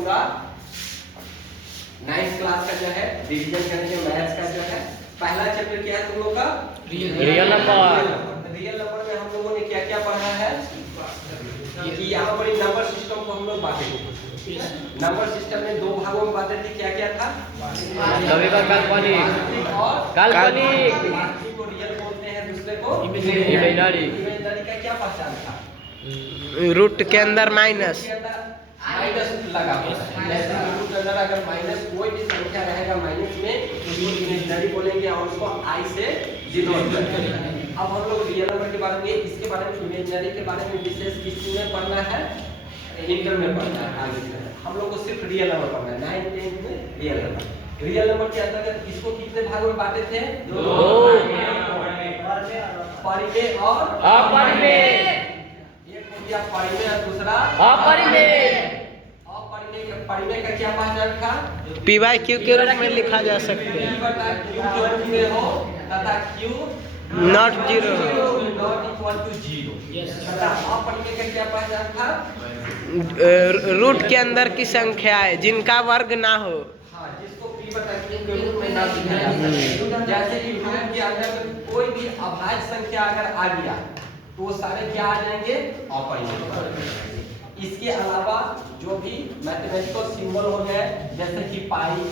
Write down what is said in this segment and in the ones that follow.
पूरा 9th class का जो है रिवीजन करेंगे मैथ्स का जो है। पहला चैप्टर क्या है तुम लोग का? Real number. रियल नंबर में हम लोगों ने क्या क्या पढ़ा है कि यहाँ पर नंबर सिस्टम को हम लोग बांटेंगे। नंबर सिस्टम में दो भागों में बांटे थे, क्या क्या था? काल्पनिक को रियल बोलते हैं, दूसरे को इमेजिनरी। इमेजिनरी का क्या पहचान था? रूट के अंदर माइनस माइनस लगा हुआ है। जैसे रूट के अंदर अगर माइनस कोई भी संख्या रहेगा माइनस में तो उसको इमेजिनरी बोलेंगे और उसको आई से डिनोट करेंगे। अब हम लोग रियल नंबर के बारे में, इसके बारे में, इमेजिनरी के बारे में विशेष किस चीज में पढ़ना है? इंटर में पढ़ना है। आगे से हम लोग को सिर्फ रियल नंबर पढ़ना है। 9th 10th में रियल नंबर। रियल नंबर के अंतर्गत इसको कितने भागों में बांटे थे? दो। परिमेय और अपरिमेय। एक हो गया परिमेय और दूसरा अपरिमेय। परिमेय का क्या पहचान था? पी वाई क्यू के रूप में लिखा जा सकते P हैं। बटा Q जो रूप में हो तथा Q not zero. Not equal to 0 तथा अपरिमेय का क्या पहचान था? रूट के अंदर की संख्याएं जिनका वर्ग ना हो। हाँ, जिसको P बटा Q के रूप में ना लिखा जा सके। जैसे कि रूट के अंदर में कोई भी अभाज्य संख्या अगर आ गया तो वो सारे क्या आ जाएंगे? अपरिमेय। इसके अलावा जो भी मैथमेटिकल सिंबल हो गए जैसे कि पाई,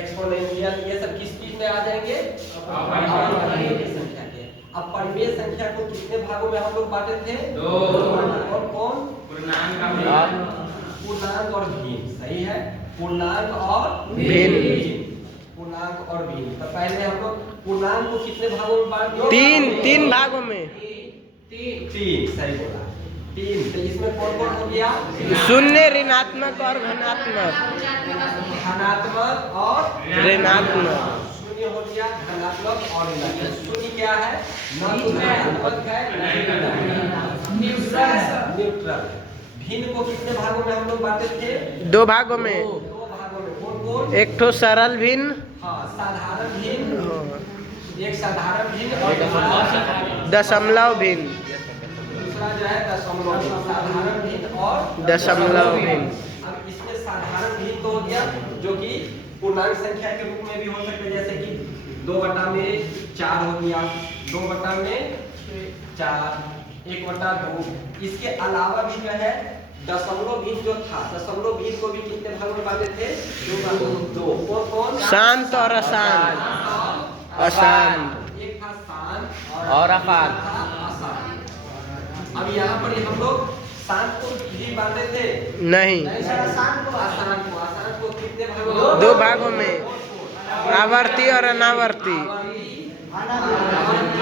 एक्सपोनेंशियल, ये सब किस चीज में आ जाएंगे? अपरिमेय संख्या के। अब परिमेय संख्या को कितने भागों में हम लोग बांटे थे? दो। कौन कौन? पूर्णांक और भिन्न। सही है, पूर्णांक और भिन्न। पूर्णांक और भिन्न। तो पहले हम लोग पूर्णांक को कितने भागों में बांट दिए? तीन भागों में। तीन। सही बोला, 3। तो इसमें कौन कौन हो गया? शून्य, ऋणात्मक और धनात्मक। धनात्मक और ऋणात्मक। शून्य हो गया, धनात्मक और ऋणात्मक। शून्य क्या है? न तो धनात्मक है न न्यूट्रल। भिन्न को कितने भागों में हम लोग बांटे थे? दो भागों में। दो भागों में। कौन कौन? एक ठो सरल भिन्न, हाँ, साधारण भिन्न, एक साधारण भिन्न और दूसरा दशमलव भिन्न। जो है दशमलव भिन्न। साधारण भिन्न और दशमलव भिन्न। अब इसमें साधारण भिन्न तो हो गया जो कि पूर्णांक संख्या के रूप में भी हो सकते हैं, जैसे कि 2/4 हो गया, 2/4, 1/2। इसके अलावा भी जो है दशमलव भिन्न जो था, दशमलव भिन्न को भी कितने भागों में बांटे थे? दो। कौन कौन? शांत और अशांत। अशांत। एक था शांत और अशांत। अब यहाँ पर हम लोग शांत को भी बांटे थे? नहीं, आसान को कितने भागों में? दो भागों में, आवर्ती और अनावर्ती।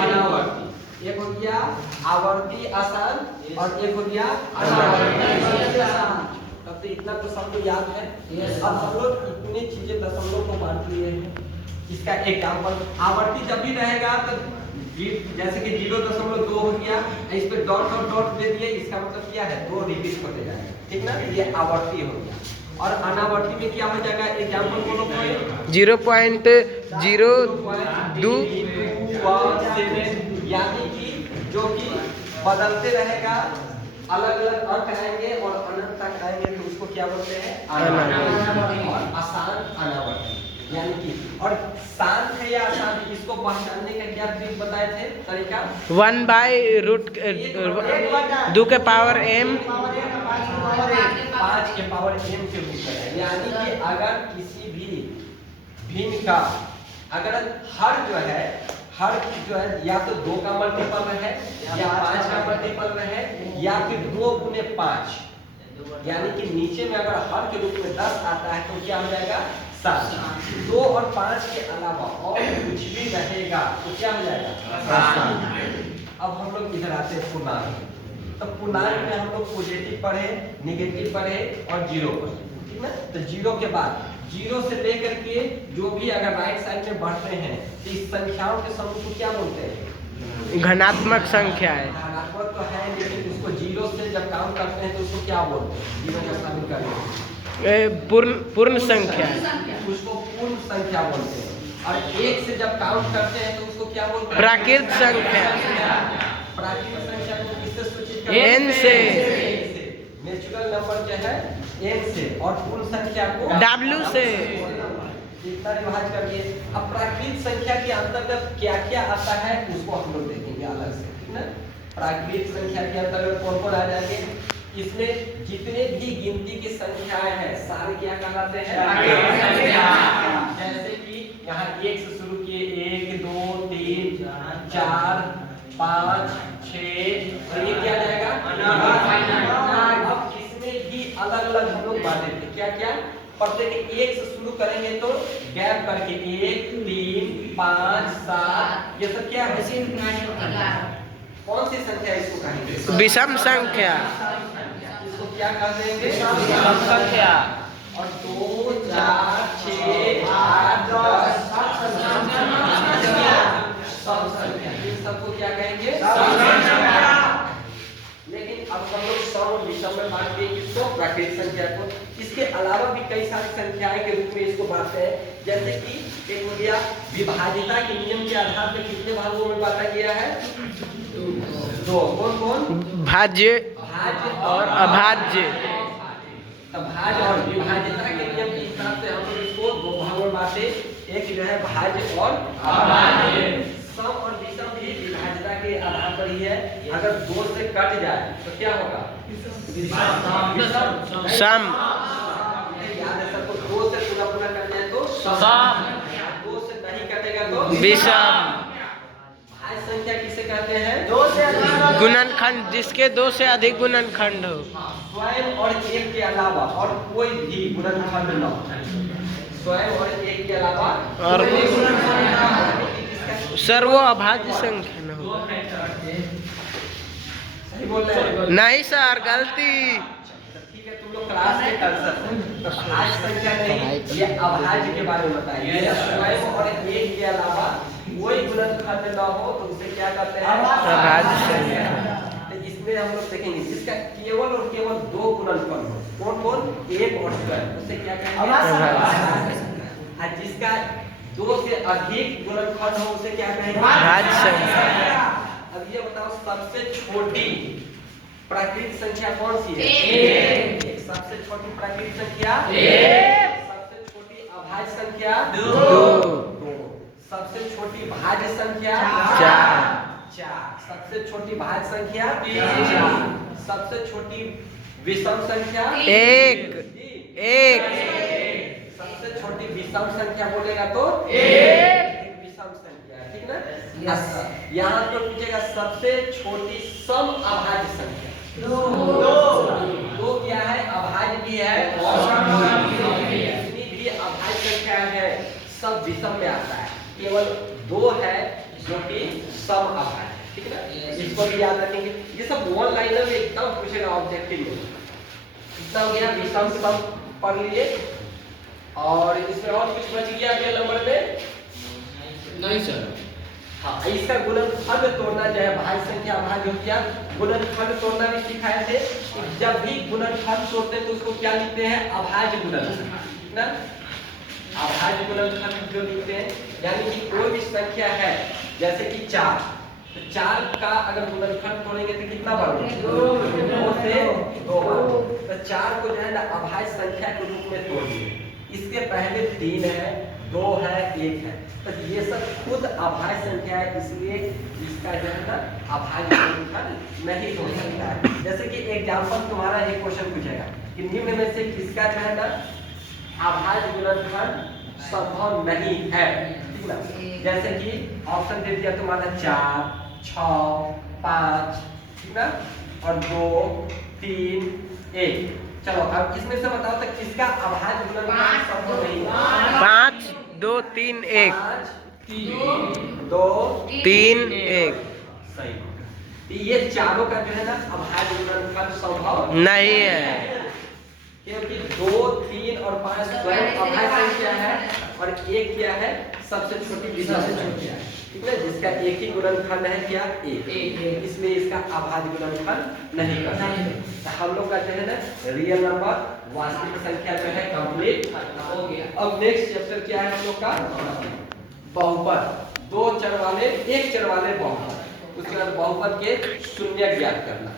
अनावर्ती। एक हो गया आवर्ती आसान और एक हो गया अनावर्ती आसान। तब तो इतना तो सबको याद है। अब हम लोग इतनी चीजें दशमलव को बांट लिए हैं। इसका एग्जाम्पल, आवर्ती जब भी रहेगा तो जैसे कि 0.2 हो गया, इस पे डॉट और डॉट दे दिए, इसका मतलब क्या है? 2 रिपीट होते जाएगा, ठीक ना? ये आवर्ती हो गया। और अनावर्ती में क्या हो जाएगा? एग्जाम्पल बोलो कोई। 0.02 यानी कि जो कि बदलते रहेगा, अलग अलग अंक आएंगे और अनंत तक आएंगे तो उसको क्या बोलते हैं? अनावर्ती। और आसान अनावर्ती यानी कि, और शांत है या आसान, इसको पहचानने का क्या ट्रिक बताए थे? तरीका 1/2 के पावर m 5 के पावर m के रूप में है। यानी कि अगर किसी भी भिन्न का अगर हर जो है या तो 2 का मल्टीपल रहे या 5 का मल्टीपल रहे या फिर 2 गुने 5, यानी कि नीचे में अगर हर के रूप में 10 आता है तो क्या हो जाएगा? 7। 2 और 5 के अलावा और कुछ भी रहेगा तो क्या हो जाएगा? 7। अब हम लोग इधर आते हैं पूर्णांक। तो पूर्णांक में हम लोग पॉजिटिव पढ़े, नेगेटिव पढ़े और जीरो पढ़े, ठीक ना? तो जीरो के बाद 0 से लेकर के जो भी अगर राइट साइड में बढ़ते हैं तो इस संख्याओं के समूह को क्या बोलते हैं? घनात्मक संख्या है। धनात्मक तो है, लेकिन उसको 0 से जब काउंट करते हैं तो उसको क्या बोलते हैं? 0 जब शामिल करते हैं पूर्ण संख्या है। उसको पूर्ण संख्या बोलते हैं। और 1 से जब काउंट करते हैं तो उसको क्या बोलते हैं? प्राकृत संख्या। प्राकृत संख्या को किससे सूचित करते हैं? n से। नेचुरल नंबर जो है एन से और पूर्ण संख्या को W से। इतना विभाज करके अब प्राकृत संख्या के अंतर्गत क्या क्या आता है उसको हम लोग देखेंगे अलग से, ठीक ना। प्राकृत संख्या के अंतर्गत कौन कौन आ जाएंगे, इसमें जितने भी गिनती की संख्याएं हैं सारे क्या कहलाते हैं, जैसे कि यहाँ 1 से शुरू किए 1 2 3 4 5 6 और ये क्या जाएगा। अब इसमें भी अलग अलग हम लोग बांटे थे, क्या क्या, प्रत्येक 1 से शुरू करेंगे तो गैप करके 1 3 5 7 ये सब क्या है, कौन सी संख्या इसको कहेंगे, विषम संख्या। इसको क्या कह देंगे, विषम संख्या। और 2 4 6 8 10 सम संख्या, इन सबको क्या कहेंगे, लेकिन अब हम लोग सम और विषम में बांट के इसको प्राकृत संख्या को, इसके अलावा भी कई सारी संख्याएं के रूप में इसको बांटते हैं। जैसे कि एक हो गया विभाजिता के नियम के आधार पर कितने भागों में बांटा गया है, 2, कौन कौन, भाज्य भाज्य और अभाज्य। तब भाज्य और विभाजिता के नियम के हिसाब से हम लोग इसको 2 भागों में बांटे, एक जो है भाज्य और अभाज्य। सम और विषम भी विभाजिता के आधार पर ही है, अगर 2 से कट जाए तो क्या होगा, सम। याद है सबको, 2 से पुनः करना है तो सम। 2 से नहीं कटेगा तो विषम। भाज्य संख्या किसे कहते हैं, 2 से अधिक गुणनखंड, जिसके 2 से अधिक गुणनखंड हो। स्वयं और एक के अलावा और कोई भी गुणनखंड न हो, स्वयं और एक के अलावा और कोई भी गुणनखंड न हो। सर्वो अभाज्य संख्या न हो। सही बोल रहे हैं, नहीं सर, गलती। ठीक है, तुम लोग क्लास के कंसेप्ट तो भाज्य संख्या नहीं, ये अभाज्य के बारे में बताइए। स्वयं और एक के अलावा कोई गुणनखंड न हो तो उसे क्या कहते हैं, अभाज्य संख्या। तो इसमें हम लोग देखेंगे जिसका केवल और केवल 2 गुणनखंड हो, कौन कौन, 1 और स्वयं, उसे क्या कहेंगे, और जिसका 2 से अधिक गुणनखंड हो उसे क्या कहेंगे, भाज्य संख्या। अब ये बताओ सबसे छोटी प्राकृत संख्या कौन सी है, 1। सबसे छोटी प्राकृत संख्या 1। सबसे छोटी अभाज्य संख्या 2। सबसे छोटी भाज्य संख्या 4। सबसे छोटी भाज्य संख्या 4। सबसे छोटी विषम संख्या 1। सबसे छोटी विषम संख्या बोलेगा तो 1 विषम संख्या, ठीक ना। यहाँ तो पूछेगा सबसे छोटी सम अभाज्य संख्या, 2 क्या है, अभाज्य भी है और जितनी भी अभाज्य संख्या है सब विषम में आता है, केवल 2 है जो कि सम अभाज्य, ठीक है ना। इसको भी याद रखेंगे, ये सब वन लाइनर में एकदम पूछेगा ऑब्जेक्टिव में। इतना हो गया विषम सम पढ़ लिए, और इसमें और कुछ बच गया अगले नंबर में, नहीं सर। हाँ, इसका गुणनखंड तोड़ना जो है, भाज्य संख्या अभाज्य हो गया, गुणनखंड तोड़ना भी सिखाए थे। जब भी गुणनखंड तोड़ते हैं तो उसको क्या लिखते हैं, अभाज्य गुणनखंड, ठीक ना। अभाज्य गुणनखंड जो लिखते हैं, यानी कि कोई भी संख्या है जैसे कि 4, तो 4 का अगर गुणनखंड तोड़ेंगे तो कितना बढ़ेगा, 2 से 2 तो 4 को जो है ना अभाज्य संख्या के रूप में तोड़ दिए। इसके पहले 3 है, 2 है, 1 है, तो ये सब खुद अभाज्य संख्या है, इसलिए इसका जो है ना अभाज्य गुणनखंड नहीं तोड़ सकता है। जैसे कि एग्जांपल तुम्हारा एक क्वेश्चन पूछेगा कि निम्न में से किसका जो है ना अभाज्य गुणनखंड संभव नहीं है, ठीक ना। जैसे कि ऑप्शन दे दिया तुम्हारा 4 6 5, ठीक ना, और 2 3 1। चलो अब इसमें से बताओ तो किसका अभाज्य गुणनखंड संभव नहीं है, 5 2 3 1 5 2 3 1। सही। ये चारों का जो है ना अभाज्य गुणनखंड संभव नहीं है, क्योंकि 2 3 और 5 स्वयं अभाज्य संख्या है, और 1 क्या है, सबसे छोटी विषम संख्या है, ठीक है, जिसका एक ही गुणनखंड है क्या, 1, इसलिए इसका अभाज्य गुणनखंड नहीं कर सकते। तो हम लोग का जो है ना रियल नंबर वास्तविक संख्या जो है कंप्लीट हो गया। अब नेक्स्ट चैप्टर क्या है हम लोग का, बहुपद, 2 चर वाले 1 चर वाले बहुपद, उसके बाद बहुपद के शून्य ज्ञात करना।